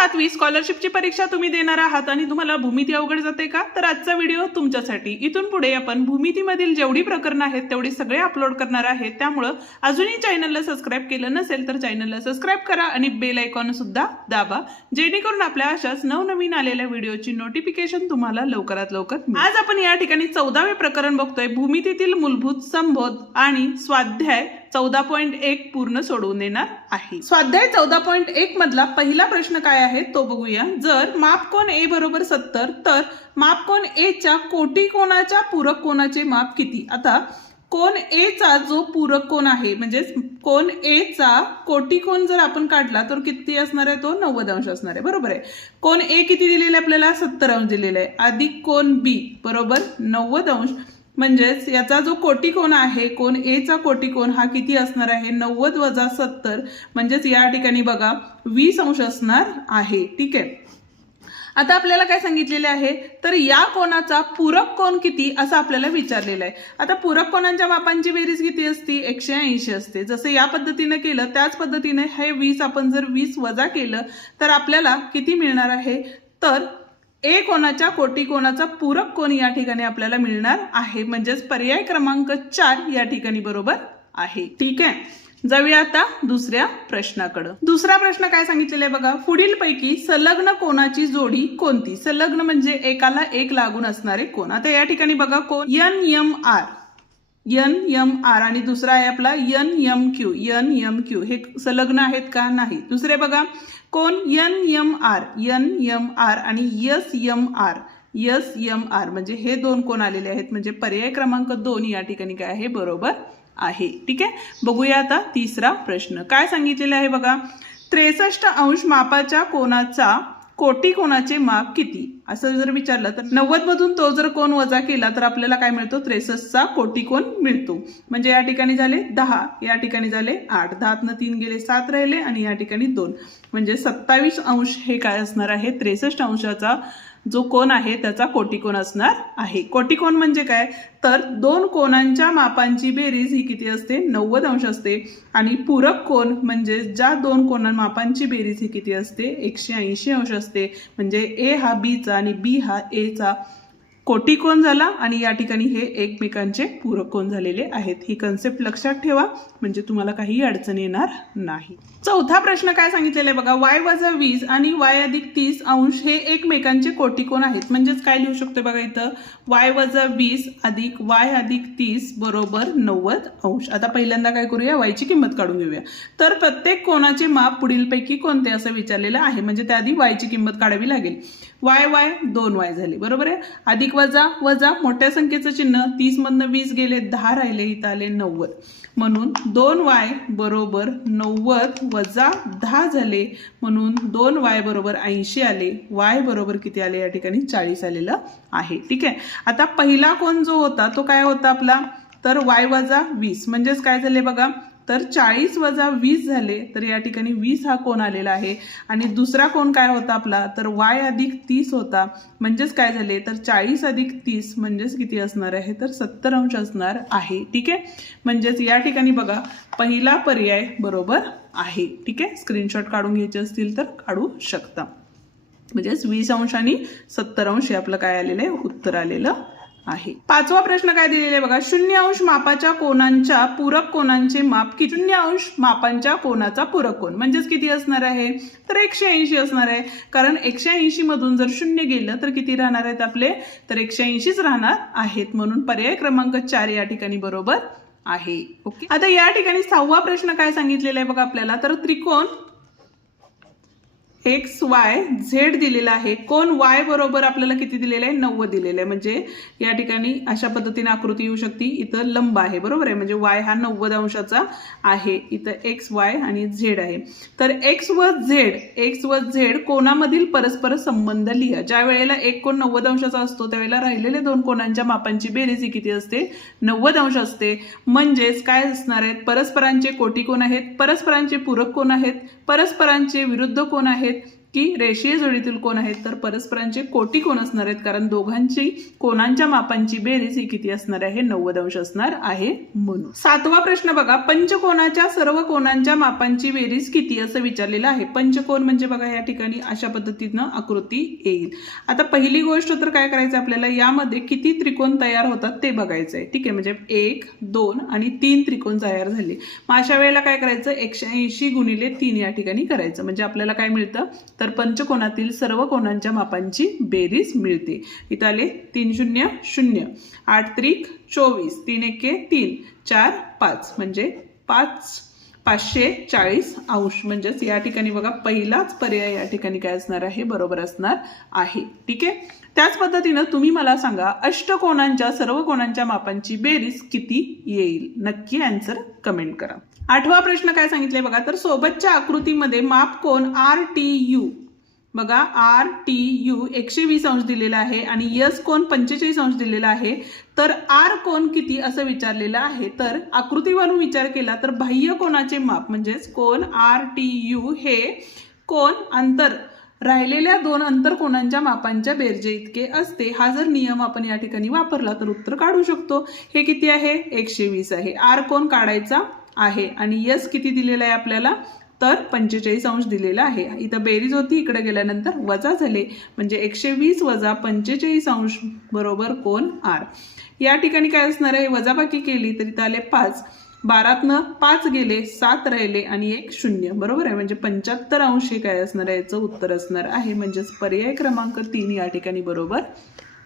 7वी स्कॉलरशिपची परीक्षा तुम्ही देणार आहात आणि तुम्हाला भूमिती अवघड जाते का? तर आजचा व्हिडिओ तुमच्यासाठी. इथून पुढे आपण भूमितीमधील जेवढी प्रकरणं आहेत तेवढी सगळे अपलोड करणार आहे. त्यामुळे अजूनही चॅनलला सबस्क्राइब केलं नसेल तर चॅनलला सबस्क्राइब करा आणि बेल आयकॉन सुद्धा दाबा, जेणेकरून आपल्या अशाच नवनवीन आलेल्या व्हिडिओची नोटिफिकेशन तुम्हाला लवकरात लवकर मिळेल. आज आपण या ठिकाणी 14वे प्रकरण बघतोय. भूमितीतील मूलभूत संबोध आणि स्वाध्याय 14.1 पूर्ण सोडवून देणार आहे. स्वाध्याय 14.1 मधला पहिला प्रश्न काय आहे तो बघूया. जर मापकोन A बरोबर 70 तर मापकोन A च्या कोटी कोनाच्या पूरक कोनाचे माप किती? आता कोन A चा जो पूरक कोन आहे म्हणजे कोन A चा कोटी कोन जर आपण काढला तर किती असणार आहे? तो 90 अंश असणार आहे. बरोबर आहे. कोन A किती दिलेले आपल्याला? 70 अंश दिलेला आहे, अधिक कोन B बरोबर 90 अंश. म्हणजेच याचा जो कोटिकोन आहे, कोन A चा कोटिकोन हा किती असणार आहे? 90 वजा 70, म्हणजेच या ठिकाणी बघा 20 अंश असणार आहे. ठीक आहे. आता आपल्याला काय सांगितलेले आहे तर या कोनाचा पूरक कोन किती असं आपल्याला विचारलेलं आहे. आता पूरक कोनांच्या मापांची बेरीज किती असते? 180 असते. जसं या पद्धतीने केलं त्याच पद्धतीने हे 20 आपण जर 20 वजा केलं तर आपल्याला किती मिळणार आहे? तर A कोनाच्या कोटी कोनाचा पूरक कोन या ठिकाणी आपल्याला मिळणार आहे. म्हणजेच पर्याय क्रमांक 4 या ठिकाणी बरोबर आहे. ठीक आहे. जाऊया आता दुसऱ्या प्रश्नाकडे. दुसरा प्रश्न काय सांगितलेला आहे बघा. पुढील पैकी संलग्न कोनाची जोडी कोणती? संलग्न म्हणजे एकाला एक लागून असणारे कोन. आता या ठिकाणी बघा कोन NMR आणि दुसरा आहे आपला NMQ. हे संलग्न आहेत का? नाही. दुसरे बघा कोन NMR आणि SMR म्हणजे हे दोन कोन आलेले आहेत. म्हणजे पर्याय क्रमांक 2 या ठिकाणी काय आहे? बरोबर आहे. ठीक आहे. बघूया आता तिसरा प्रश्न काय सांगितलेला आहे बघा. 63 अंश मापाच्या कोनाचा कोटी कोनाचे माप किती असं जर विचारलं तर 90 मधून तो जर कोन वजा केला तर आपल्याला काय मिळतो? 63 चा कोटी कोन मिळतो. म्हणजे या ठिकाणी झाले 10, या ठिकाणी झाले 8, 10 न 3 गेले 7 राहिले आणि या ठिकाणी 2, म्हणजे 27 अंश हे काय असणार आहे? 63 अंशाचा जो कोन आहे त्याचा कोटिकोन असणार आहे. कोटिकोन म्हणजे काय? तर दोन कोनांच्या मापांची बेरीज ही किती असते? 90 अंश असते. आणि पूरक कोन म्हणजे ज्या दोन कोना मापांची बेरीज ही किती असते? 180 अंश असते. म्हणजे A हा B चा आणि B हा A चा कोटिकोन झाला आणि या ठिकाणी हे एकमेकांचे पूरक कोन झालेले आहेत. ही कन्सेप्ट लक्षात ठेवा म्हणजे तुम्हाला काही अडचण येणार नाही. चौथा प्रश्न काय सांगितलेला आहे बघा. y वजा 20 आणि y अधिक 30 अंश हे एकमेकांचे कोटिकोन आहेत. म्हणजेच काय लिहू शकतो बघा इथं? y वजा 20 अधिक y अधिक 30 बरोबर 90 अंश. आता पहिल्यांदा काय करूया? y ची किंमत काढून घेऊया. तर प्रत्येक कोनाचे माप पुढीलपैकी कोणते असं विचारलेलं आहे. म्हणजे त्याआधी y ची किंमत काढावी लागेल. y 2y झाले. बरोबर आहे. अधिक वजा वजा मोठ्या संख्येचं चिन्ह, 30 मधनं 20 गेले 10 राहिले, इथं आले 90. म्हणून 2y बरोबर 90 वजा 10 झाले. म्हणून 2y बरोबर 80 आले. y बरोबर किती आले? या ठिकाणी 40 आलेलं आहे. ठीक आहे. आता पहिला कोन जो होता तो काय होता आपला? तर y वजा 20 म्हणजेच काय झाले बघा. तर 40 वजा 20 झाले. तर या ठिकाणी 20 हा कोन आलेला आहे. आणि दुसरा कोन काय होता आपला? तर y अधिक 30 होता. म्हणजेच काय झाले? तर 40 अधिक 30 म्हणजेच किती असणार आहे? तर 70 अंश असणार आहे. ठीक आहे. म्हणजेच या ठिकाणी बघा पहिला पर्याय बरोबर आहे. ठीक आहे. स्क्रीनशॉट काढून घ्यायचे असतील तर काढू शकता. म्हणजेच 20 अंश आणि 70 अंश हे आपलं काय आलेलं आहे? उत्तर आलेलं आहे. पाचवा प्रश्न काय दिलेला आहे बघा. 0 अंश मापाच्या कोनांच्या पूरक कोनांचे माप किती? 0 अंश मापांच्या कोनाचा पूरक कोन म्हणजेच किती असणार आहे? तर 180 असणार आहे. कारण 180 मधून जर 0 गेलं तर किती राहणार आहेत आपले? तर 180च राहणार आहेत. म्हणून पर्याय क्रमांक 4 या ठिकाणी बरोबर आहे. ओके. आता या ठिकाणी 6वा प्रश्न काय सांगितलेला आहे बघा आपल्याला. तर त्रिकोण XYZ दिलेला आहे. कोन Y बरोबर आपल्याला किती दिलेलं आहे? 90 दिलेलं आहे. म्हणजे या ठिकाणी अशा पद्धतीने आकृती येऊ शकते. इथं लंब आहे. बरोबर आहे. म्हणजे Y हा 90 अंशाचा आहे. इथं XY आणि Z आहे. तर X व Z कोनामधील परस्पर संबंध लिहा. ज्या वेळेला एक कोन 90 अंशाचा असतो त्यावेळेला राहिलेले दोन कोनांच्या मापांची बेरीज ही किती असते? 90 अंश असते. म्हणजेच काय असणार आहेत? परस्परांचे कोटिकोन आहेत, परस्परांचे पूरक कोन आहेत, परस्परांचे विरुद्ध कोन आहेत, की रेषीय जोडीतील कोण आहेत तर परस्परांचे कोटी कोण असणार आहेत, कारण दोघांची कोणांच्या मापांची बेरीज ही किती असणार आहे 90 अंश असणार आहे म्हणून. 7वा प्रश्न बघा, पंचकोनाच्या सर्व कोणांच्या मापांची बेरीज किती असं विचारलेलं आहे. पंचकोन म्हणजे बघा या ठिकाणी अशा पद्धतीनं आकृती येईल. आता पहिली गोष्ट तर काय करायचं आपल्याला, यामध्ये किती त्रिकोण तयार होतात ते बघायचं आहे. ठीक आहे, म्हणजे 1 2 आणि 3 त्रिकोण तयार झाले. मग अशा वेळेला काय करायचं 180 गुणिले 3 या ठिकाणी करायचं, म्हणजे आपल्याला काय मिळतं तर पंचकोनातील सर्व कोणांच्या मापांची बेरीज मिळते. इथं आले 3 0 0, 8 त्रिक 24, 3 एके 3, 4 5 म्हणजे 540 अंश. म्हणजेच या ठिकाणी बघा पहिलाच पर्याय या ठिकाणी काय असणार आहे बरोबर असणार आहे. ठीक आहे, त्याच पद्धतीनं तुम्ही मला सांगा अष्टकोनांच्या सर्व कोणांच्या मापांची बेरीज किती येईल. नक्की आन्सर कमेंट करा. 8वा प्रश्न काय सांगितलंय बघा, तर सोबतच्या आकृतीमध्ये माप कोन RTU बघा RTU 120 अंश दिलेला आहे आणि S कोन 45 अंश दिलेला आहे. तर R कोन किती असं विचारलेलं आहे. तर आकृतीवरून विचार केला तर बाह्य कोनाचे माप म्हणजेच कोन RTU हे कोन अंतर राहिलेल्या 2 अंतरकोनांच्या मापांच्या बेरजे इतके असते. हा जर नियम आपण या ठिकाणी वापरला तर उत्तर काढू शकतो. हे किती आहे 120 आहे. R कोन काढायचा आहे आणि S किती दिलेला आहे आपल्याला तर 45 अंश दिलेला आहे. इथं बेरीज होती, इकडे गेल्यानंतर वजा झाले म्हणजे 120 वजा 45 अंश बरोबर कोन R. या ठिकाणी काय असणार आहे वजाबाकी केली तर इथं आले 5, 12तनं 5 गेले 7 राहिले आणि 1 0 बरोबर आहे, म्हणजे 75 अंश हे काय असणार आहे याचं उत्तर असणार आहे. म्हणजेच पर्याय क्रमांक 3 या ठिकाणी बरोबर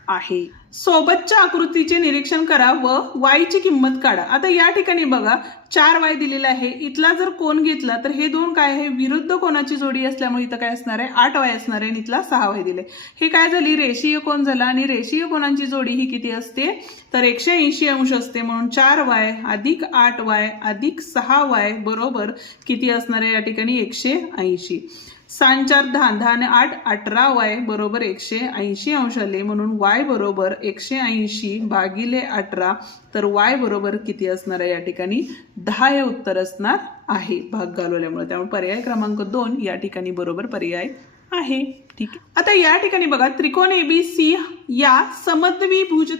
आहे. सोबतच्या आकृतीचे निरीक्षण करा व y ची किंमत काढा. आता या ठिकाणी बघा 4y दिलेला आहे. इथला जर कोन घेतला तर हे दोन काय आहे विरुद्ध कोणाची जोडी असल्यामुळे इथं काय असणार आहे 8y असणार आहे आणि इथला 6y दिले. हे काय झाली रेषीय कोन झाला आणि रेषीय कोणांची जोडी ही किती असते तर 180 अंश असते. म्हणून 4y अधिक 8y अधिक 6y बरोबर किती असणार आहे या ठिकाणी 180. 6 4 10, 10 आणि 8 18y बरोबर 180 अंश आले. म्हणून y बरोबर 180 भागिले 18 तर y बरोबर किती असणार आहे या ठिकाणी 10 हे उत्तर असणार आहे भाग घालवल्यामुळे. त्यामुळे पर्याय क्रमांक 2 या ठिकाणी बरोबर पर्याय आहे. ठीक आहे, आता या ठिकाणी बघा त्रिकोण ABC या समद्विभुज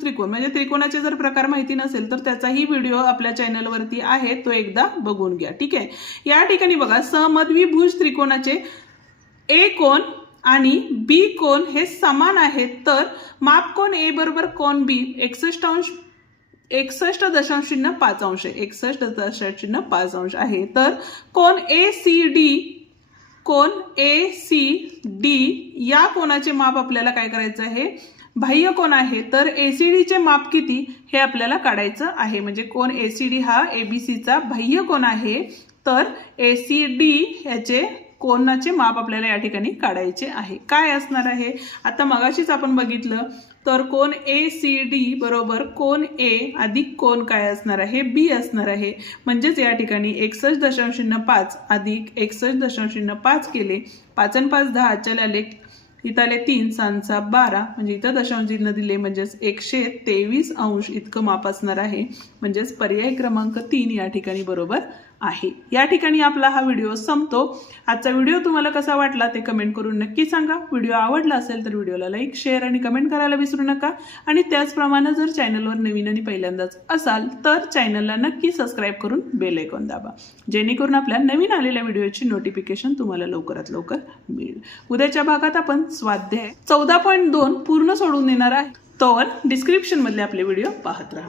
त्रिकोण म्हणजे त्रिकोणाचे जर प्रकार माहिती नसेल तर त्याचाही व्हिडिओ आपल्या चॅनलवरती आहे, तो एकदा बघून घ्या. ठीक आहे, या ठिकाणी बघा समद्विभुज त्रिकोणाचे A कोन आणि B कोन हे समान आहेत. तर माप कोन A बरोबर कोन B 61.5 अंश आहे. 61.5 अंश आहे. तर कोन ACD या कोणाचे माप आपल्याला काय करायचं आहे बाह्य कोन आहे. तर ACD चे माप किती हे आपल्याला काढायचं आहे. म्हणजे कोन ACD हा ABC चा बाह्य कोन आहे. तर ACD याचे कोनाचे माप आपल्याला या ठिकाणी काढायचे आहे. काय असणार आहे आता मगाशीच आपण बघितलं तर कोन ACD बरोबर कोन A अधिक कोन काय असणार आहे B असणार आहे. म्हणजेच या ठिकाणी 61.05 अधिक 61.05 केले 5 आणि 5 10 चला आले इथं आले 3 6 12 म्हणजे इथं दशांश चिन्ह दिले म्हणजेच 123 अंश इतकं माप असणार आहे. म्हणजेच पर्याय क्रमांक 3 या ठिकाणी बरोबर आहे. या ठिकाणी आपला हा व्हिडिओ संपतो. आजचा व्हिडिओ तुम्हाला कसा वाटला ते कमेंट करून नक्की सांगा. व्हिडिओ आवडला असेल तर व्हिडिओला लाईक शेअर आणि कमेंट करायला विसरू नका. आणि त्याचप्रमाणे जर चॅनलवर नवीन आणि पहिल्यांदाच असाल तर चॅनलला नक्की सबस्क्राईब करून बेल आयकॉन दाबा, जेणेकरून आपल्या नवीन आलेल्या व्हिडिओची नोटिफिकेशन तुम्हाला लवकरात लवकर मिळेल. उद्याच्या भागात आपण स्वाध्याय 14.2 पूर्ण सोडून देणार आहे. तर डिस्क्रिप्शन मधले आपले व्हिडिओ पाहत राहा.